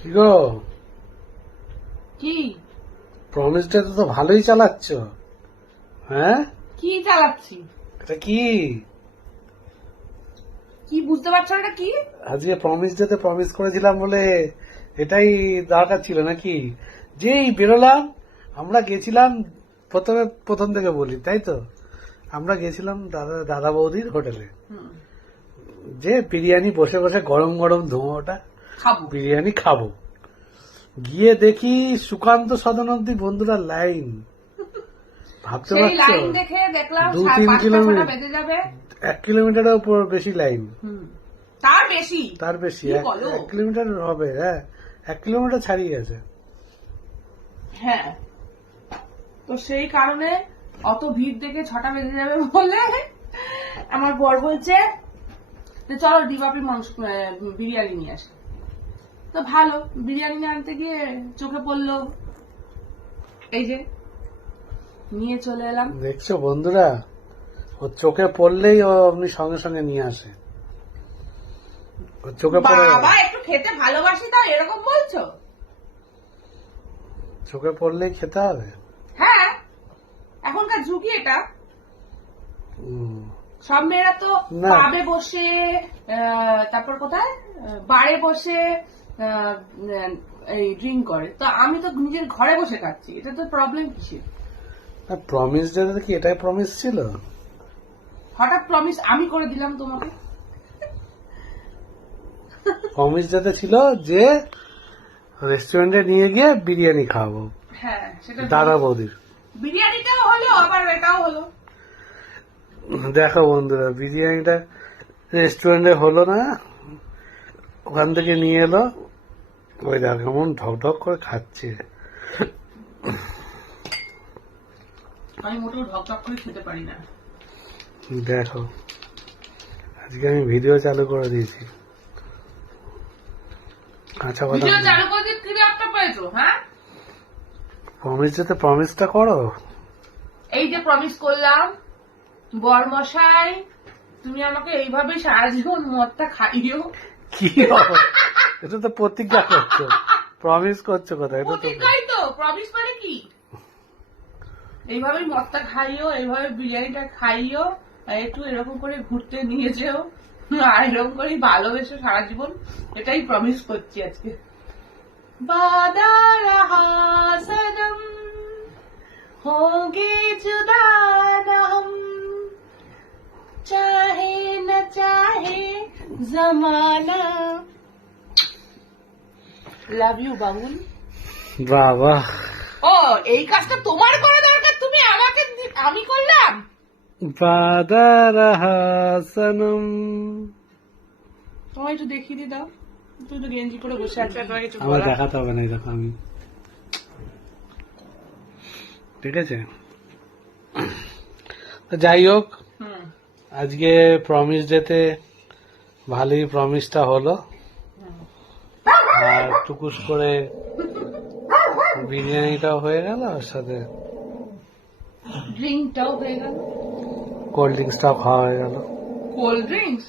কি গো, কি promise day তো ভালোই চালাচ্ছ। হ্যাঁ, কি চালাচ্ছি? এটা কি? কি বুঝতে পারছো না? এটা কি? আজকে প্রমিস ডে তে প্রমিস করেছিলাম বলে এটাই দরকার ছিল নাকি? যেই বেরোলাম আমরা গেছিলাম, প্রথম থেকে বলি তাই তো, আমরা গেছিলাম দাদা বৌদির হোটেলে, হুম, যে বিরিয়ানি বসে বসে গরম গরম ধোঁয়াটা খাবো। বিরিয়ানি খাবো। গিয়ে দেখি সুকান্ত সদন অব্দি বন্ধুরা লাইন। ভাবতে সেই পারছো? লাইন দেখে দেখলাম 2-3 5টা কিলোমিটার, 6টা বেজে যাবে। 1 কিলোমিটারের উপর বেশি লাইন। হুম, তার বেশি। তার বেশি, কি 1 বলো? কিলোমিটার হবে। হ্যাঁ, 1 কিলোমিটার ছাড়িয়ে গেছে। হ্যাঁ, তো সেই কারণে অত ভিড় দেখে 6টা বেজে যাবে বলে আমার বর বলছে যে চলো ডিবাপি মাংস বিরিয়ানি নিয়ে আসে। তো ভালো, বিরিয়ানি নিয়ে আনতে গিয়ে চোখে পড়লো এই যে, নিয়ে চলে এলাম। দেখছো বন্ধুরা, ওর চোখে পড়লেই ও আপনি সঙ্গে সঙ্গে নিয়ে আসে। ওর চোখে পড়ে বাবা একটু খেতে ভালোবাসি তাও এরকম বলছো? চোখে পড়লেই খেতে হবে। হ্যাঁ, এখনকার ঝুঁকি এটা। হুম। সব মেয়েরা তো না। পাবে বসে, তারপর কোথায় বারে বসে এই ড্রিঙ্ক করে, তো আমি তো নিজের ঘরে বসে খাচ্ছি, এটা তো প্রবলেম কিসের? প্রমিস ডে কি এটাই প্রমিস ছিল? হঠাৎ প্রমিস আমি করে দিলাম তোমাকে। প্রমিস ডে ছিল যে রেস্টুরেন্টে নিয়ে গিয়ে বিরিয়ানি খাওয়াবো হ্যাঁ, সেটা দাদা বৌদির। বিরিয়ানিটাও হলো আবার এটাও হলো। দেখো বন্ধুরা, বিরিয়ানিটা রেস্টুরেন্টে হলো না, ওখান থেকে নিয়ে এলো। ওই দেখ কেমন ঢক ঢক করে খাচ্ছে। আমি মোটেও ঢকঢক করে খেতে পারি না। দেখো, আজকে আমি ভিডিও চালু করে দিয়েছি। আচ্ছা কথা, ভিডিও চালু করে দিয়ে কি একটা পেয়েছো? হ্যাঁ, প্রমিস ডে প্রমিসটা করো। এই যে প্রমিস করলাম, বর মশাই তুমি আমাকে এইভাবে সারা জীবন মদটা খাইও। কি হবে? এটা তো প্রতিজ্ঞা করছো, প্রমিস করছো কোথায়? এটা তো প্রতিজ্ঞাই তো, প্রমিস মানে কি? এইভাবে মদটা খাইও, এইভাবে বিরিয়ানিটা খাইও, আর একটু এরকম করে ঘুরতে নিয়ে যেও, আর এরকম করে ভালোবেসে সারা জীবন, এটাই প্রমিস করছি আজকে। বাদা রাহা সনম, হোগে জুদা না হম, চাহে না চাহে জমানা। Love you Babul. বাবা, ও এই কাজটা তোমার করা দরকার, তুমি আমাকে আমি করলাম। বাদা রাহা সনম। তোমায় একটু দেখিয়ে দিয়ে দাও, তুই তো গেঞ্জি পরে বসে আছিস, তোমাকে কিছু আমার বলার। দেখাতে হবে না, এই দেখো আমি, ঠিক আছে? তো যাই হোক, হুম, আজকে প্রমিস ডেতে ভালোই প্রমিসটা হলো। আর টুকুস করে বিরিয়ানিটাও হয়ে গেল, ওর সাথে ড্রিঙ্কটাও হয়ে গেল। কোল্ড ড্রিঙ্কসটাও খাওয়া হয়ে গেল। Cold drinks